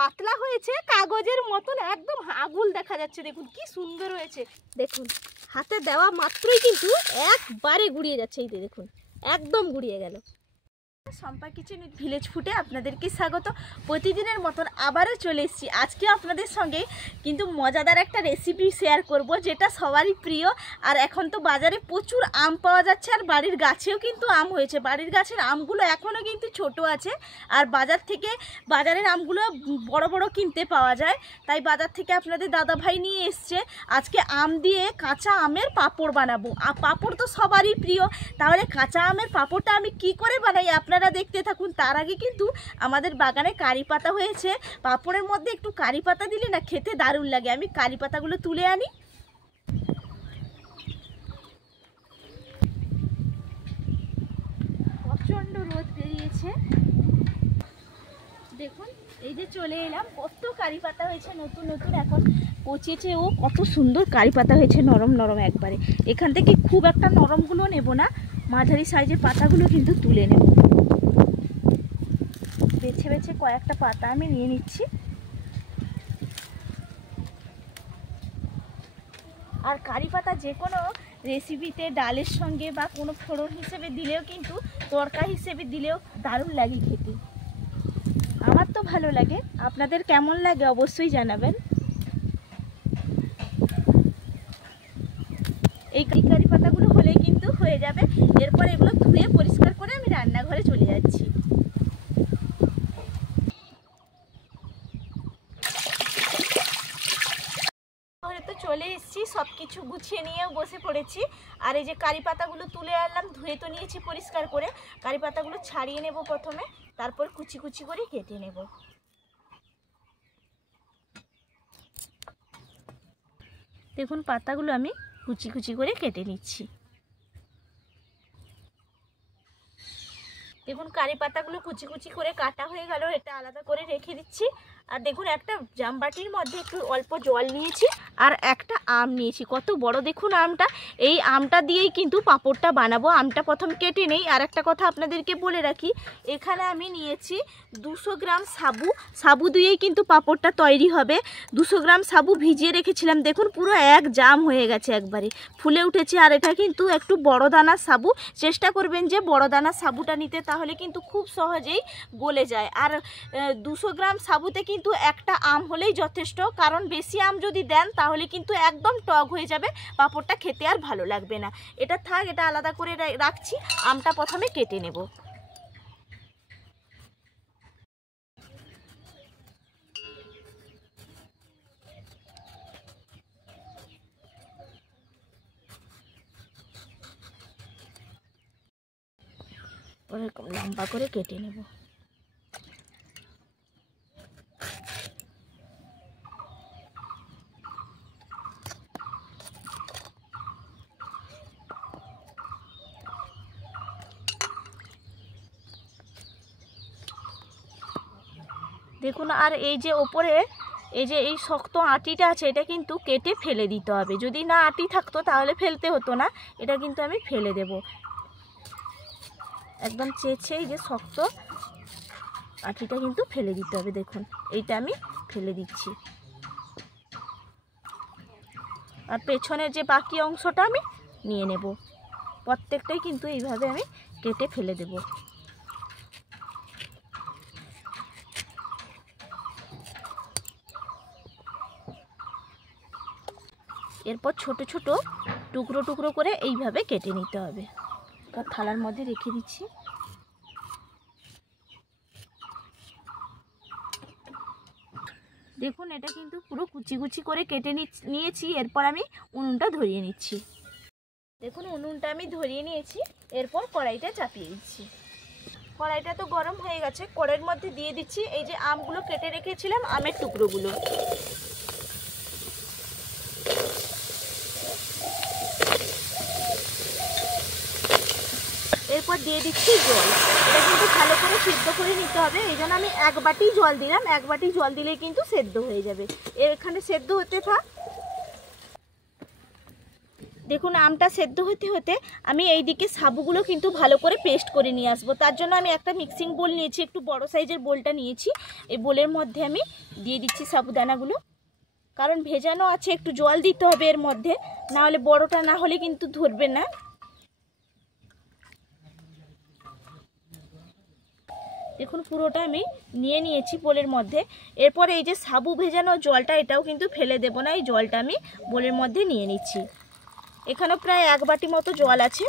পাতলা হয়েছে কাগজের মতন, একদম আগুল দেখা যাচ্ছে। দেখুন কি সুন্দর হয়েছে। দেখুন হাতে দেওয়া মাত্রই কিন্তু একবারে গুড়িয়ে যাচ্ছে। এই দেখুন একদম গুড়িয়ে গেল। শম্পা কিচেন উইথ ভিলেজ ফুডে আপনাদেরকে স্বাগত। প্রতিদিনের মতন আবারও চলে এসেছি। আজকে আপনাদের সঙ্গে কিন্তু মজাদার একটা রেসিপি শেয়ার করব, যেটা সবারই প্রিয়। আর এখন তো বাজারে প্রচুর আম পাওয়া যাচ্ছে, আর বাড়ির গাছেও কিন্তু আম হয়েছে। বাড়ির গাছের আমগুলো এখনও কিন্তু ছোট আছে, আর বাজারের আমগুলো বড় বড় কিনতে পাওয়া যায়। তাই বাজার থেকে আপনাদের দাদাভাই নিয়ে এসছে। আজকে আম দিয়ে কাঁচা আমের পাঁপড় বানাবো। আর পাঁপড় তো সবারই প্রিয়। তাহলে কাঁচা আমের পাঁপড়টা আমি কি করে বানাই আপনারা দেখতে থাকুন। তার আগে কিন্তু আমাদের বাগানে কারি পাতা হয়েছে। পাঁপড়ের মধ্যে একটু কারি পাতা দিলে না খেতে দারুণ লাগে। আমি কারি পাতাগুলো তুলে আনি। প্রচণ্ড রোদ বেরিয়েছে। দেখুন এই যে চলে এলাম। কত কারি পাতা হয়েছে নতুন নতুন, এখন পচেছে। ও কত সুন্দর কারি পাতা হয়েছে, নরম নরম একবারে। এখান থেকে খুব একটা নরমগুলো নেব না, মাঝারি সাইজের পাতাগুলো কিন্তু তুলে নেব। বেছে বেছে কয়েকটা পাতা আমি নিয়ে নিচ্ছি। আর কারি পাতা যে কোনো রেসিপিতে ডালের সঙ্গে বা কোনো ফোড়ন হিসেবে দিলেও, কিন্তু তড়কা হিসেবে দিলেও দারুণ লাগে খেতে। আমার তো ভালো লাগে, আপনাদের কেমন লাগে অবশ্যই জানাবেন। এই কারি পাতাগুলো হলেই কিন্তু হয়ে যাবে। এরপর এগুলো ধুয়ে পরিষ্কার করে আমি রান্নাঘরে চলে যাচ্ছি। তো চলে এসেছি, সব কিছু গুছিয়ে নিয়েও বসে পড়েছি। আর এই যে কারি পাতাগুলো তুলে আনলাম, ধুয়ে তো নিয়েছি পরিষ্কার করে। কারি পাতাগুলো ছাড়িয়ে নেব প্রথমে, তারপর কুচি কুচি করে কেটে নেব। দেখুন পাতাগুলো আমি কুচি কুচি করে কেটে নিচ্ছি। দেখুন কারি পাতাগুলো কুচি কুচি করে কাটা হয়ে গেল। এটা আলাদা করে রেখে দিচ্ছি। আর দেখুন একটা জামবাটির মধ্যে একটু অল্প জল নিয়েছি, আর একটা আম নিয়েছি। কত বড় দেখুন আমটা। এই আমটা দিয়েই কিন্তু পাঁপড়টা বানাবো। আমটা প্রথম কেটে নেই। আর একটা কথা আপনাদেরকে বলে রাখি, এখানে আমি নিয়েছি 200 গ্রাম সাবু। সাবু দিয়েই কিন্তু পাঁপড়টা তৈরি হবে। 200 গ্রাম সাবু ভিজিয়ে রেখেছিলাম। দেখুন পুরো এক জাম হয়ে গেছে, একবারে ফুলে উঠেছে। আর এটা কিন্তু একটু বড় দানার সাবু। চেষ্টা করবেন যে বড় দানার সাবুটা নিতে, তাহলে কিন্তু খুব সহজেই গলে যায়। আর 200 গ্রাম সাবুতে কিন্তু একটা আম হলেই যথেষ্ট। কারণ বেশি আম যদি দেন তাহলে কিন্তু একদম টক হয়ে যাবে, পাঁপড়টা খেতে আর ভালো লাগবে না। এটা থাক, এটা আলাদা করে রাখছি। আমটা প্রথমে কেটে নেব। এরকম লম্বা করে কেটে নেব। দেখুন আর এই যে ওপরে এই শক্ত আটিটা আছে, এটা কিন্তু কেটে ফেলে দিতে হবে। যদি না আটি থাকতো তাহলে ফেলতে হতো না। এটা কিন্তু আমি ফেলে দেব। একদম চেঁচে এই যে শক্ত আটিটা কিন্তু ফেলে দিতে হবে। দেখুন এইটা আমি ফেলে দিচ্ছি। আর পেছনের যে বাকি অংশটা আমি নিয়ে নেব। প্রত্যেকটাই কিন্তু এইভাবে আমি কেটে ফেলে দেব। এরপর ছোট ছোট টুকরো টুকরো করে এইভাবে কেটে নিতে হবে। তার থালার মধ্যে রেখে দিচ্ছি। দেখুন এটা কিন্তু পুরো কুচি কুচি করে কেটে নিয়েছি। এরপর আমি উনুনটা ধরিয়ে নিচ্ছি। দেখুন উনুনটা আমি ধরিয়ে নিয়েছি। এরপর কড়াইটা চাপিয়ে দিচ্ছি। কড়াইটা তো গরম হয়ে গেছে। কড়াইয়ের মধ্যে দিয়ে দিচ্ছি এই যে আমগুলো কেটে রেখেছিলাম, আমের টুকরোগুলো। এরপর দিয়ে দিচ্ছি জল। এটা কিন্তু ভালো করে সিদ্ধ করে নিতে হবে। এই জন্য আমি 1 বাটি জল দিলাম। 1 বাটি জল দিলেই কিন্তু সেদ্ধ হয়ে যাবে। এখানে সেদ্ধ হতে থাক। দেখুন আমটা সেদ্ধ হতে হতে আমি এইদিকে সাবুগুলো কিন্তু ভালো করে পেস্ট করে নিয়ে আসবো। তার জন্য আমি একটা মিক্সিং বোল নিয়েছি, একটু বড় সাইজের বোলটা নিয়েছি। এই বোলের মধ্যে আমি দিয়ে দিচ্ছি সাবুদানাগুলো, কারণ ভেজানো আছে, একটু জল দিতে হবে এর মধ্যে, না হলে বড়টা না হলে কিন্তু ধরবে না। দেখুন পুরোটা আমি নিয়ে নিয়েছি বোলের মধ্যে। এরপর এই যে সাবু ভেজানো জলটা, এটাও কিন্তু ফেলে দেব না, এই জলটা আমি বোলের মধ্যে নিয়ে নিচ্ছি। এখানেও প্রায় 1 বাটি মতো জল আছে।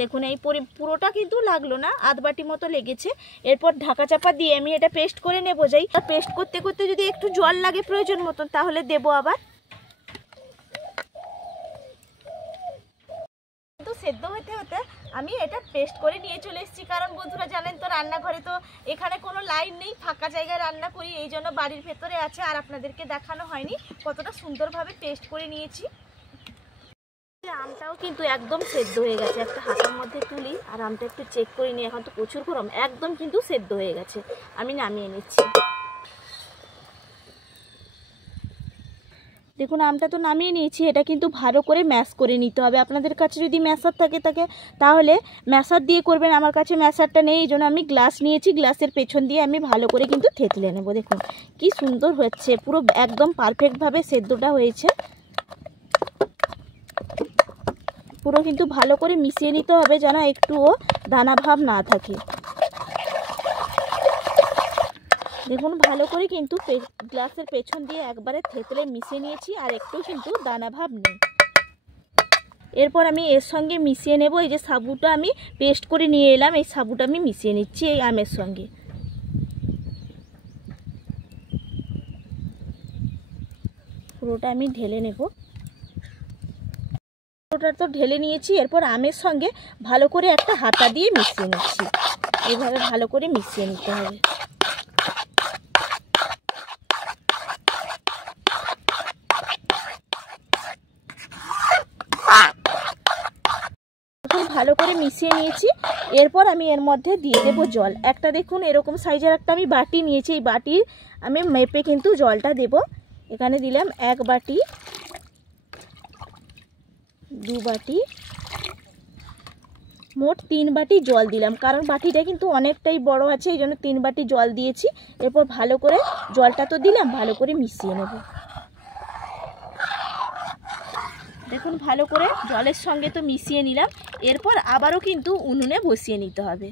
দেখুন এই পুরোটা কিন্তু লাগলো না, আধ বাটি মতো লেগেছে। এরপর ঢাকা চাপা দিয়ে আমি এটা পেস্ট করে নেবো। যাই পেস্ট করতে করতে যদি একটু জল লাগে প্রয়োজন মতন, তাহলে দেবো আবার। কিন্তু সেদ্ধ হতে হতে আমি এটা পেস্ট করে নিয়ে চলে এসেছি, কারণ বন্ধুরা জানেন তো রান্নাঘরে তো এখানে কোনো লাইন নেই, ফাঁকা জায়গায় রান্না করি, এই জন্য বাড়ির ভেতরে আছে, আর আপনাদেরকে দেখানো হয়নি কতটা সুন্দরভাবে পেস্ট করে নিয়েছি। আমটাও কিন্তু একদম সেদ্ধ হয়ে গেছে। একটা হাতের মধ্যে তুলি আর আমটা একটু চেক করে নিই, এখন তো প্রচুর গরম, একদম কিন্তু সেদ্ধ হয়ে গেছে। আমি নামিয়ে নিচ্ছি। দেখুন আমটা তো নামিয়ে নিয়েছি, এটা কিন্তু ভালো করে ম্যাশ করে নিতে হবে। আপনাদের কাছে যদি ম্যাশার থাকে তাহলে ম্যাশার দিয়ে করবেন। আমার কাছে ম্যাশারটা নেই, এই জন্য আমি গ্লাস নিয়েছি, গ্লাসের পেছন দিয়ে আমি ভালো করে কিন্তু থেতলে নেব। দেখুন কি সুন্দর হচ্ছে, পুরো একদম পারফেক্টভাবে সেদ্ধটা হয়েছে। পুরো কিন্তু ভালো করে মিশিয়ে নিতে হবে, যেন একটুও দানা ভাব না থাকে। দেখুন ভালো করে কিন্তু গ্লাসের পেছন দিয়ে একবারে থেতলে মিশিয়ে নিয়েছি, আর একটু কিন্তু দানা ভাব নেই। এরপর আমি এর সঙ্গে মিশিয়ে নেব এই যে সাবুটা আমি পেস্ট করে নিয়ে এলাম, এই সাবুটা আমি মিশিয়ে নিচ্ছি এই আমের সঙ্গে। পুরোটা আমি ঢেলে নেব। পুরোটা তো ঢেলে নিয়েছি। এরপর আমের সঙ্গে ভালো করে একটা হাতা দিয়ে মিশিয়ে নিচ্ছি। এইভাবে ভালো করে মিশিয়ে নিতে হবে। ভালো করে মিশিয়ে নিয়েছি। এরপর আমি এর মধ্যে দিয়ে দেবো জল। একটা দেখুন এরকম সাইজের একটা আমি বাটি নিয়েছি, এই বাটির আমি মেপে কিন্তু জলটা দেব। এখানে দিলাম 1 বাটি, 2 বাটি, মোট 3 বাটি জল দিলাম, কারণ বাটিটা কিন্তু অনেকটাই বড় আছে, এই জন্য 3 বাটি জল দিয়েছি। এরপর ভালো করে জলটা তো দিলাম, ভালো করে মিশিয়ে নেব। দেখুন ভালো করে জলের সঙ্গে তো মিশিয়ে নিলাম। এরপর আবারও কিন্তু উনুনে বসিয়ে নিতে হবে।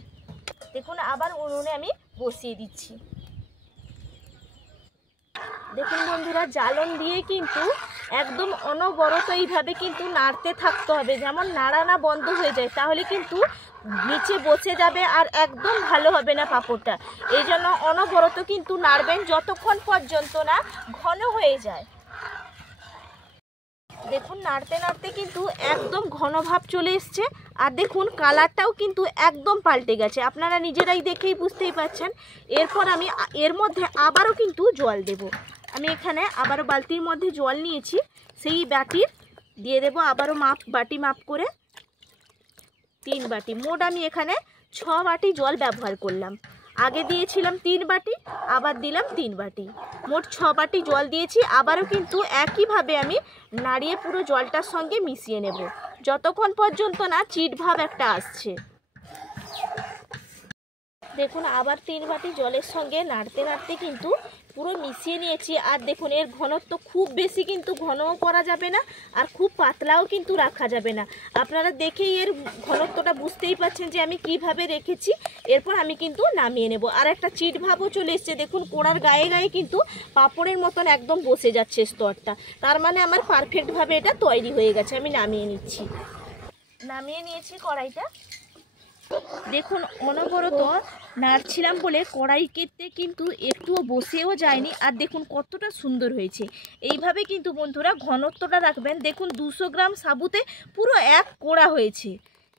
দেখুন আবার উনুনে আমি বসিয়ে দিচ্ছি। দেখুন বন্ধুরা জ্বালন দিয়ে কিন্তু একদম অনবরত এইভাবে কিন্তু নাড়তে থাকতে হবে, যেমন নাড়া না বন্ধ হয়ে যায়, তাহলে কিন্তু নিচে বসে যাবে আর একদম ভালো হবে না পাঁপড়টা। এই জন্য অনবরত কিন্তু নাড়বেন যতক্ষণ পর্যন্ত না ঘন হয়ে যায়। দেখুন নাড়তে নাড়তে কিন্তু একদম ঘন ভাব চলে এসছে, আর দেখুন কালারটাও কিন্তু একদম পাল্টে গেছে, আপনারা নিজেরাই দেখেই বুঝতেই পারছেন। এরপর আমি এর মধ্যে আবারও কিন্তু জল দেব। আমি এখানে আবারও বালতির মধ্যে জল নিয়েছি, সেই বাটির দিয়ে দেব আবারও বাটি মাপ করে 3 বাটি। মোট আমি এখানে 6 বাটি জল ব্যবহার করলাম। আগে দিয়েছিলাম 3 বাটি, আবার দিলাম 3 বাটি, মোট 6 বাটি জল দিয়েছি। আবারও কিন্তু একইভাবে আমি নাড়িয়ে পুরো জলটার সঙ্গে মিশিয়ে নেব, যতক্ষণ পর্যন্ত না চিট ভাব একটা আসছে। দেখুন আবার 3 বাটি জলের সঙ্গে নাড়তে নাড়তে কিন্তু পুরো মিশিয়ে নিয়েছি। আর দেখুন এর ঘনত্ব খুব বেশি কিন্তু ঘনও করা যাবে না, আর খুব পাতলাও কিন্তু রাখা যাবে না। আপনারা দেখেই এর ঘনত্বটা বুঝতেই পারছেন যে আমি কিভাবে রেখেছি। এরপর আমি কিন্তু নামিয়ে নেব। আর একটা চিট ভাবও চলে এসছে, দেখুন কোড়ার গায়ে গায়ে কিন্তু পাঁপড়ের মতন একদম বসে যাচ্ছে স্তরটা, তার মানে আমার পারফেক্টভাবে এটা তৈরি হয়ে গেছে। আমি নামিয়ে নিচ্ছি। নামিয়ে নিয়েছি কড়াইটা। দেখুন অনবরত নাড়ছিলাম বলে কড়াইতে কিন্তু একটুও বসেও যায়নি, আর দেখুন কতটা সুন্দর হয়েছে। এইভাবে কিন্তু বন্ধুরা ঘনত্বটা রাখবেন। দেখুন 200 গ্রাম সাবুতে পুরো 1 কোড়া হয়েছে।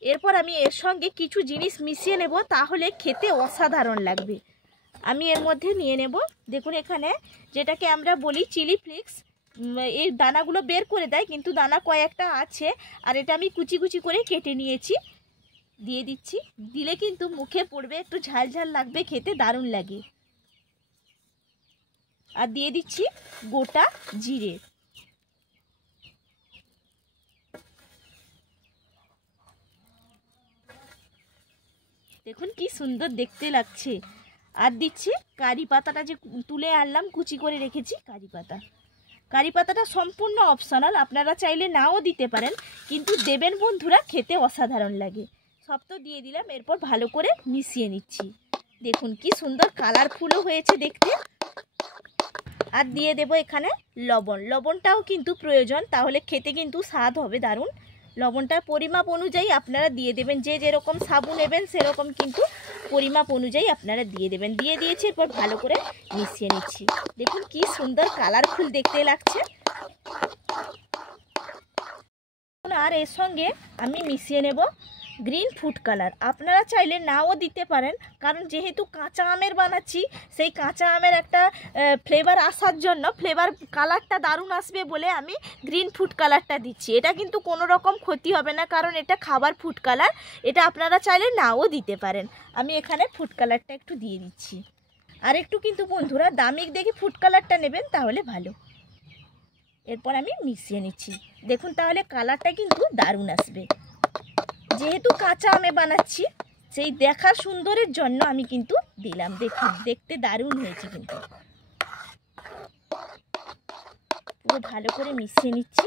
এরপর আমি এর সঙ্গে কিছু জিনিস মিশিয়ে নেব, তাহলে খেতে অসাধারণ লাগবে। আমি এর মধ্যে নিয়ে নেব, দেখুন এখানে যেটাকে আমরা বলি চিলি ফ্লেক্স, এই দানাগুলো বের করে দেয় কিন্তু দানা কয়েকটা আছে, আর এটা আমি কুচি কুচি করে কেটে নিয়েছি, দিয়ে দিচ্ছি। দিলে কিন্তু মুখে পড়বে, একটু ঝাল ঝাল লাগবে, খেতে দারুণ লাগে। আর দিয়ে দিচ্ছি গোটা জিরে। দেখুন কি সুন্দর দেখতে লাগছে। আর দিচ্ছি কারি পাতাটা, যে তুলে আনলাম কুচি করে রেখেছি কারি পাতা। কারি পাতাটা সম্পূর্ণ অপশনাল, আপনারা চাইলে নাও দিতে পারেন, কিন্তু দেবেন বন্ধুরা, খেতে অসাধারণ লাগে। সব তো দিয়ে দিলাম, এরপর ভালো করে মিশিয়ে নিচ্ছি। দেখুন কি সুন্দর কালারফুলও হয়েছে দেখতে। আর দিয়ে দেব এখানে লবণ। লবণটাও কিন্তু প্রয়োজন, তাহলে খেতে কিন্তু স্বাদ হবে দারুণ। লবণটার পরিমাপ অনুযায়ী আপনারা দিয়ে দেবেন, যে যেরকম সাবু নেবেন সেরকম কিন্তু পরিমাপ অনুযায়ী আপনারা দিয়ে দেবেন। দিয়ে দিয়েছি, এরপর ভালো করে মিশিয়ে নিচ্ছি। দেখুন কি সুন্দর কালারফুল দেখতে লাগছে। আর এর সঙ্গে আমি মিশিয়ে নেব গ্রিন ফুড কালার। আপনারা চাইলে নাও দিতে পারেন, কারণ যেহেতু কাঁচা আমের বানাচ্ছি, সেই কাঁচা আমের একটা ফ্লেভার আসার জন্য, ফ্লেভার কালারটা দারুণ আসবে বলে আমি গ্রিন ফুড কালারটা দিচ্ছি। এটা কিন্তু কোনো রকম ক্ষতি হবে না, কারণ এটা খাবার ফুড কালার। এটা আপনারা চাইলে নাও দিতে পারেন। আমি এখানে ফুড কালারটা একটু দিয়ে দিচ্ছি। আর একটু কিন্তু বন্ধুরা দামি দেখে ফুড কালারটা নেবেন, তাহলে ভালো। এরপর আমি মিশিয়ে নিচ্ছি। দেখুন তাহলে কালারটা কিন্তু দারুণ আসবে। যেহেতু কাঁচা আমে বানাচ্ছি, সেই দেখার সুন্দরের জন্য আমি কিন্তু দিলাম। দেখুন দেখতে দারুণ হয়েছে কিন্তু। পুরো ভালো করে মিশিয়ে নিচ্ছি।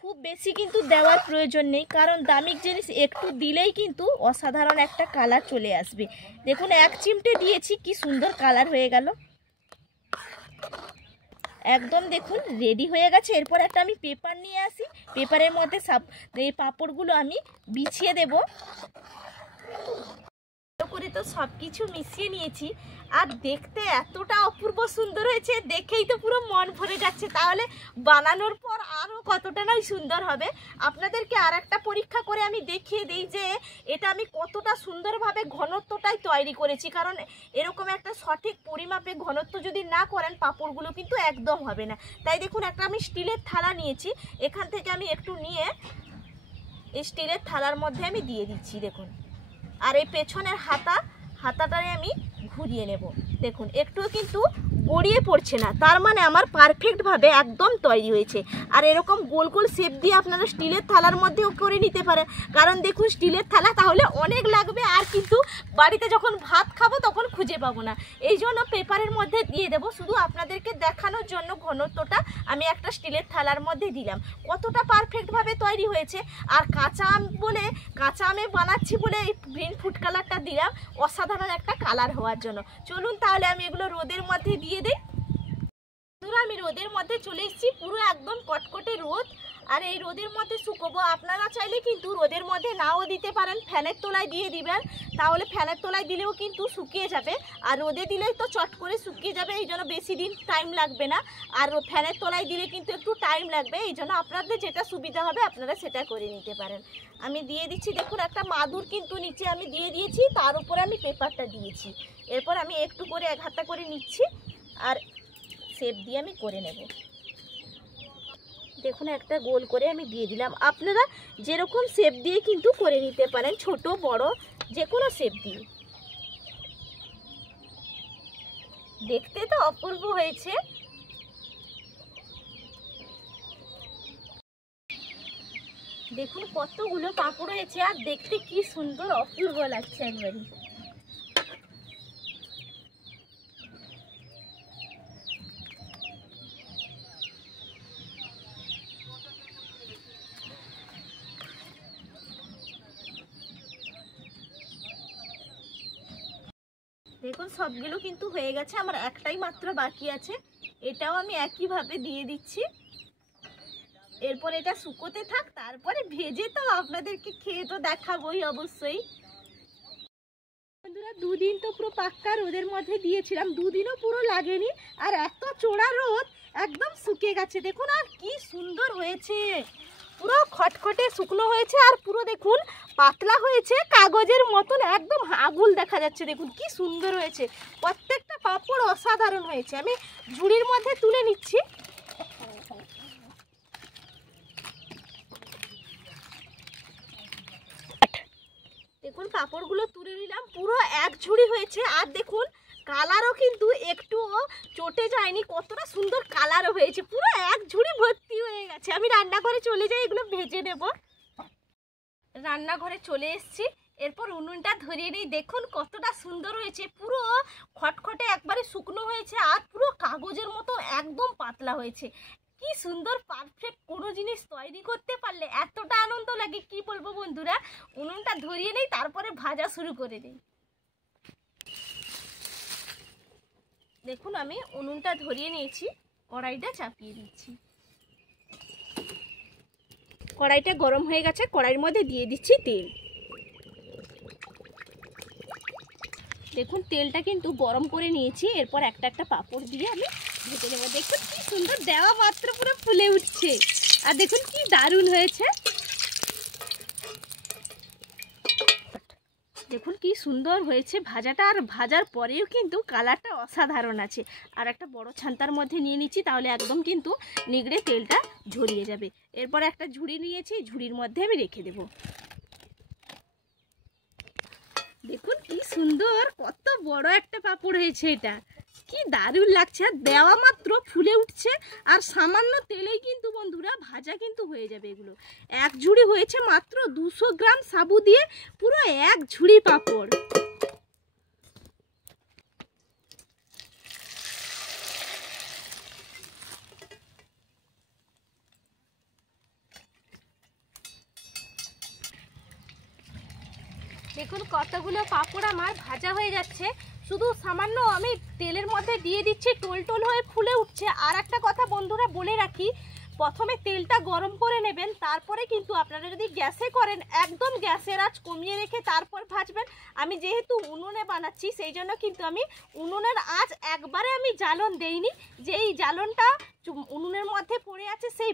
খুব বেশি কিন্তু দেওয়ার প্রয়োজন নেই, কারণ দামি জিনিস একটু দিলেই কিন্তু অসাধারণ একটা কালার চলে আসবে। দেখুন 1 চিমটে দিয়েছি, কি সুন্দর কালার হয়ে গেল। একদম দেখুন রেডি হয়ে গেছে। এরপর একটা আমি পেপার নিয়ে আসি, পেপারের মধ্যে এই পাঁপড়গুলো আমি বিছিয়ে দেব। করে তো সব কিছু মিশিয়ে নিয়েছি, আর দেখতে এতটা অপূর্ব সুন্দর হয়েছে, দেখেই তো পুরো মন ভরে যাচ্ছে। তাহলে বানানোর পর আরও কতটা না সুন্দর হবে। আপনাদেরকে আর একটা পরীক্ষা করে আমি দেখিয়ে দিই যে এটা আমি কতটা সুন্দরভাবে ঘনত্বটাই তৈরি করেছি। কারণ এরকম একটা সঠিক পরিমাপে ঘনত্ব যদি না করেন, পাঁপড়গুলো কিন্তু একদম হবে না। তাই দেখুন একটা আমি স্টিলের থালা নিয়েছি, এখান থেকে আমি একটু নিয়ে এই স্টিলের থালার মধ্যে আমি দিয়ে দিচ্ছি। দেখুন, আর এই পেছনের হাতাটারে আমি ঘুরিয়ে নেব। দেখুন একটুও কিন্তু গড়িয়ে পড়ছে না, তার মানে আমার পারফেক্টভাবে একদম তৈরি হয়েছে। আর এরকম গোল গোল শেপ দিয়ে আপনারা স্টিলের থালার মধ্যেও করে নিতে পারেন, কারণ দেখুন স্টিলের থালা তাহলে অনেক লাগবে, আর কিন্তু বাড়িতে যখন ভাত খাবো তখন খুঁজে পাবো না। এই জন্য পেপারের মধ্যে দিয়ে দেবো। শুধু আপনাদেরকে দেখানোর জন্য ঘনত্বটা আমি একটা স্টিলের থালার মধ্যে দিলাম। কতটা পারফেক্টভাবে তৈরি হয়েছে। আর কাঁচা আমে বানাচ্ছি বলে এই গ্রিন ফুড কালারটা দিলাম, অসাধারণ একটা কালার হওয়ার জন্য। চলুন তাহলে আমি এগুলো রোদের মধ্যে দিয়ে দিই। আমি রোদের মধ্যে চলে এসেছি, পুরো একদম কটকটে রোদ। আর এই রোদের মধ্যে শুকোবো। আপনারা চাইলে কিন্তু রোদের মধ্যে নাও দিতে পারেন, ফ্যানের তলায় দিয়ে দিবেন, তাহলে ফ্যানের তলায় দিলেও কিন্তু শুকিয়ে যাবে। আর রোদে দিলেই তো চট করে শুকিয়ে যাবে, এই জন্য বেশি দিন টাইম লাগবে না। আর ফ্যানের তলায় দিলে কিন্তু একটু টাইম লাগবে, এই জন্য আপনাদের যেটা সুবিধা হবে আপনারা সেটা করে নিতে পারেন। আমি দিয়ে দিচ্ছি। দেখুন একটা মাদুর কিন্তু নিচে আমি দিয়ে দিয়েছি, তার উপরে আমি পেপারটা দিয়েছি। এরপর আমি একটু করে 1 হাতা করে নিচ্ছি, আর শেপ দিয়ে আমি করে নেব। দেখুন একটা গোল করে আমি দিয়ে দিলাম। আপনারা যেরকম শেপ দিয়ে কিন্তু করে নিতে পারেন, ছোট বড় যে কোনো শেপ দিয়ে। দেখতে তো অপূর্ব হয়েছে। দেখুন কতগুলো পাঁপড় হয়েছে, আর দেখতে কি সুন্দর অপূর্ব লাগছে একবারই। দেখুন সবগুলো কিন্তু হয়ে গেছে, আমার একটাই মাত্র বাকি আছে। এটাও আমি একইভাবে দিয়ে দিচ্ছি। এরপর এটা শুকোতে থাক, তারপরে ভেজে তো আপনাদেরকে খেয়ে তো দেখাবোই অবশ্যই। বন্ধুরা 2 দিন তো পুরো পাক্কা রোদের মধ্যে দিয়েছিলাম, 2 দিনও পুরো লাগেনি। আর এত চড়া রোদ, একদম শুকে গেছে। দেখুন আর কি সুন্দর হয়েছে, পুরো খটখটে শুকনো হয়েছে। আর পুরো দেখুন পাতলা হয়েছে, কাগজের মতন একদম আগুল দেখা যাচ্ছে। দেখুন কি সুন্দর হয়েছে, প্রত্যেকটা পাঁপড় অসাধারণ হয়েছে। আমি ঝুড়ির মধ্যে তুলে নিচ্ছি। দেখুন পাঁপড়গুলো তুলে নিলাম, পুরো 1 ঝুড়ি হয়েছে। আর দেখুন কালারও কিন্তু একটুও চটে যায়নি, কতটা সুন্দর কালারও হয়েছে, পুরো 1 ঝুড়ি ভর্তি হয়ে গেছে। আমি রান্নাঘরে চলে যাই, এগুলো ভেজে নেব। রান্নাঘরে চলে এসেছি, এরপর উনুনটা ধরিয়ে নিই। দেখুন কতটা সুন্দর হয়েছে, পুরো খটখটে একবারে শুকনো হয়েছে আর পুরো কাগজের মতো একদম পাতলা হয়েছে। কি সুন্দর পারফেক্ট কোনো জিনিস তৈরি করতে পারলে এতটা আনন্দ লাগে কি বলবো বন্ধুরা। উনুনটা ধরিয়ে নেই, তারপরে ভাজা শুরু করে দিই। দেখুন আমি উনুনটা ধরিয়ে নিয়েছি, কড়াইটা চাপিয়ে দিচ্ছি। কড়াইটা গরম হয়ে গেছে, কড়াইয়ের মধ্যে দিয়ে দিচ্ছি তেল। দেখুন তেলটা কিন্তু গরম করে নিয়েছি। এরপর একটা একটা পাঁপড় দিয়ে আমি ভেজে নেব। দেখুন কি সুন্দর, দেওয়া মাত্র পুরো ফুলে উঠছে আর দেখুন কি দারুণ হয়েছে। দেখুন কি সুন্দর হয়েছে ভাজাটা, আর ভাজার পরেও কিন্তু কালারটা অসাধারণ আছে। আর একটা বড় ছান্তার মধ্যে নিয়ে নিচ্ছি, তাহলে একদম কিন্তু নিগড়ে তেলটা ঝরিয়ে যাবে। এরপর একটা ঝুড়ি নিয়েছি, ঝুড়ির মধ্যে আমি রেখে দেব। দেখুন কি সুন্দর, কত বড় একটা পাঁপড় হয়েছে, এটা কি দারুণ লাগছে। আর দেওয়া মাত্র ফুলে উঠছে, আর সামান্য তেলেই কিন্তু বন্ধুরা ভাজা কিন্তু হয়ে যাবে। এগুলো এক ঝুড়ি হয়েছে মাত্র 200 গ্রাম সাবু দিয়ে, পুরো এক ঝুড়ি পাঁপড়। দেখুন কতগুলো পাঁপড় আমার ভাজা হয়ে যাচ্ছে, শুধু সামান্য আমি তেলের মধ্যে দিয়ে দিচ্ছি, টোল টোল হয়ে ফুলে উঠছে। আর একটা কথা বন্ধুরা বলে রাখি, প্রথমে তেলটা গরম করে নেবেন, তারপরে কিন্তু আপনারা যদি গ্যাসে করেন একদম গ্যাসের আঁচ কমিয়ে রেখে তারপর ভাজবেন। আমি যেহেতু উনুনে বানাচ্ছি সেই জন্য কিন্তু আমি উনুনের আঁচ একবারে আমি জ্বালন দেইনি, যেই জ্বালনটা উনুনের মধ্যে পড়ে আছে সেই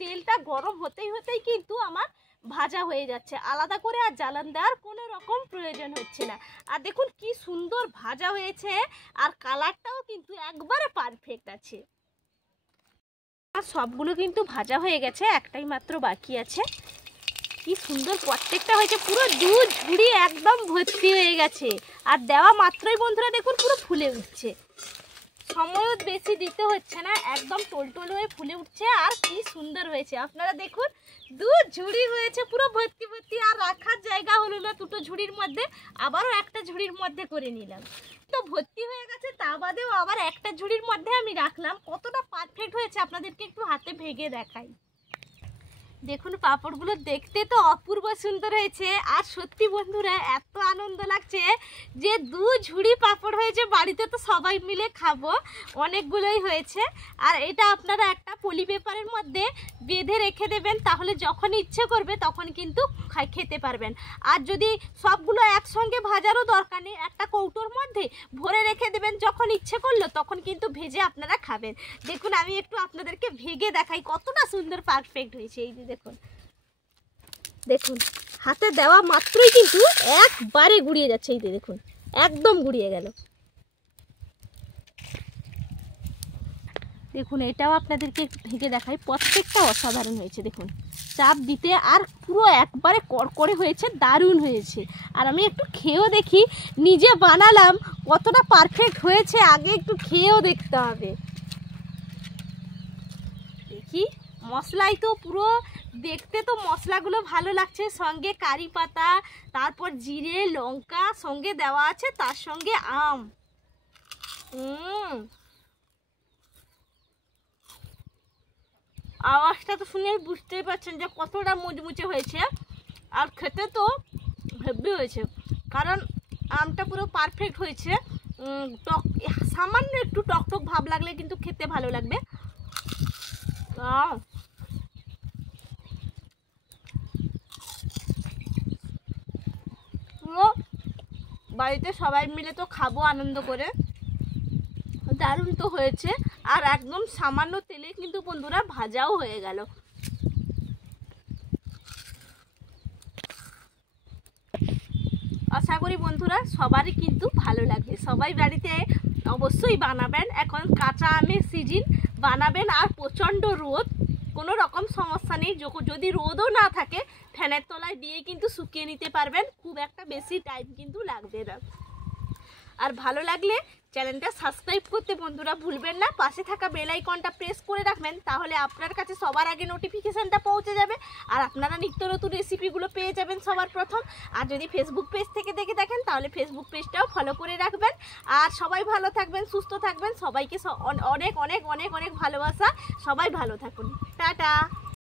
তেলটা গরম হতেই হতেই কিন্তু আমার ভাজা হয়ে যাচ্ছে। আলাদা করে আর জ্বালান দেওয়ার কোনো রকম প্রয়োজন হচ্ছে না। আর দেখুন কি সুন্দর ভাজা হয়েছে, আর কালারটাও কিন্তু একবারে পারফেক্ট আছে। আর সবগুলো কিন্তু ভাজা হয়ে গেছে, একটাই মাত্র বাকি আছে। কি সুন্দর প্রত্যেকটা হয়েছে, পুরো দু ঝুড়ি একদম ভর্তি হয়ে গেছে। আর দেওয়া মাত্রই বন্ধুরা দেখুন পুরো ফুলে উঠছে, সময়ও বেশি দিতে হচ্ছে না, একদম টোলটোল হয়ে ফুলে উঠছে। আর কি সুন্দর হয়েছে, আপনারা দেখুন দু ঝুড়ি হয়েছে পুরো ভর্তি ভর্তি। আর রাখার জায়গা হলো না দুটো ঝুড়ির মধ্যে, আবারও একটা ঝুড়ির মধ্যে করে নিলাম। তো ভর্তি হয়ে গেছে, তা বাদেও আবার একটা ঝুড়ির মধ্যে আমি রাখলাম। কতটা পারফেক্ট হয়েছে আপনাদেরকে একটু হাতে ভেঙে দেখাই। দেখুন পাঁপড়গুলো দেখতে তো অপূর্ব সুন্দর হয়েছে। আর সত্যি বন্ধুরা এত আনন্দ লাগছে যে দু ঝুড়ি পাঁপড় হয়েছে, বাড়িতে তো সবাই মিলে খাবো, অনেকগুলোই হয়েছে। আর এটা আপনারা একটা পলি পেপারের মধ্যে বেঁধে রেখে দেবেন, তাহলে যখন ইচ্ছে করবে তখন কিন্তু খেতে পারবেন। আর যদি সবগুলো একসঙ্গে ভাজারও দরকার নেই, একটা কৌটোর মধ্যে ভরে রেখে দেবেন, যখন ইচ্ছে করলো তখন কিন্তু ভেজে আপনারা খাবেন। দেখুন আমি একটু আপনাদেরকে ভেঙে দেখাই কতটা সুন্দর পারফেক্ট হয়েছে। এই যে দেখুন, দেখুন হাতে দেওয়া মাত্রই কিন্তু একবারে গুড়িয়ে যাচ্ছে। এই যে দেখুন একদম গুড়িয়ে গেল। দেখুন এটাও আপনাদেরকে একটু ভেঙে দেখাই, প্রত্যেকটা অসাধারণ হয়েছে। দেখুন চাপ দিতে আর পুরো একবারে কড়কড়ে হয়েছে, দারুণ হয়েছে। আর আমি একটু খেয়েও দেখি, নিজে বানালাম কতটা পারফেক্ট হয়েছে, আগে একটু খেয়েও দেখতে হবে। দেখি মশলাই তো পুরো, দেখতে তো মশলাগুলো ভালো লাগছে, সঙ্গে কারি পাতা, তারপর জিরে লঙ্কা সঙ্গে দেওয়া আছে, তার সঙ্গে আম। আওয়াজটা তো শুনে বুঝতেই পারছেন যে কতটা মুচমুচে হয়েছে। আর খেতে তো হেভি হয়েছে, কারণ আমটা পুরো পারফেক্ট হয়েছে। টক সামান্য একটু টক টক ভাব লাগলে কিন্তু খেতে ভালো লাগবে। বাড়িতে সবাই মিলে তো খাবো আনন্দ করে, দারুণ তো হয়েছে। আর একদম সামান্য তেলে কিন্তু বন্ধুরা ভাজাও হয়ে গেল। আশা করি বন্ধুরা সবারই কিন্তু ভালো লাগবে, সবাই বাড়িতে অবশ্যই বানাবেন। এখন কাঁচা আমের সিজন, বানাবেন। আর প্রচণ্ড রোদ, কোনো রকম সমস্যা নেই, যদি রোদও না থাকে ফ্যানের তলায় দিয়ে কিন্তু শুকিয়ে নিতে পারবেন, খুব একটা বেশি টাইম কিন্তু লাগবে না। আর ভালো লাগলে চ্যানেলটা সাবস্ক্রাইব করতে বন্ধুরা ভুলবেন না, পাশে থাকা বেল আইকনটা প্রেস করে রাখবেন, তাহলে আপনার কাছে সবার আগে নোটিফিকেশানটা পৌঁছে যাবে আর আপনারা নিত্য নতুন রেসিপিগুলো পেয়ে যাবেন সবার প্রথম। আর যদি ফেসবুক পেজ থেকে দেখে থাকেন তাহলে ফেসবুক পেজটাও ফলো করে রাখবেন। আর সবাই ভালো থাকবেন, সুস্থ থাকবেন, সবাইকে অনেক অনেক অনেক অনেক ভালোবাসা। সবাই ভালো থাকুন, টাটা।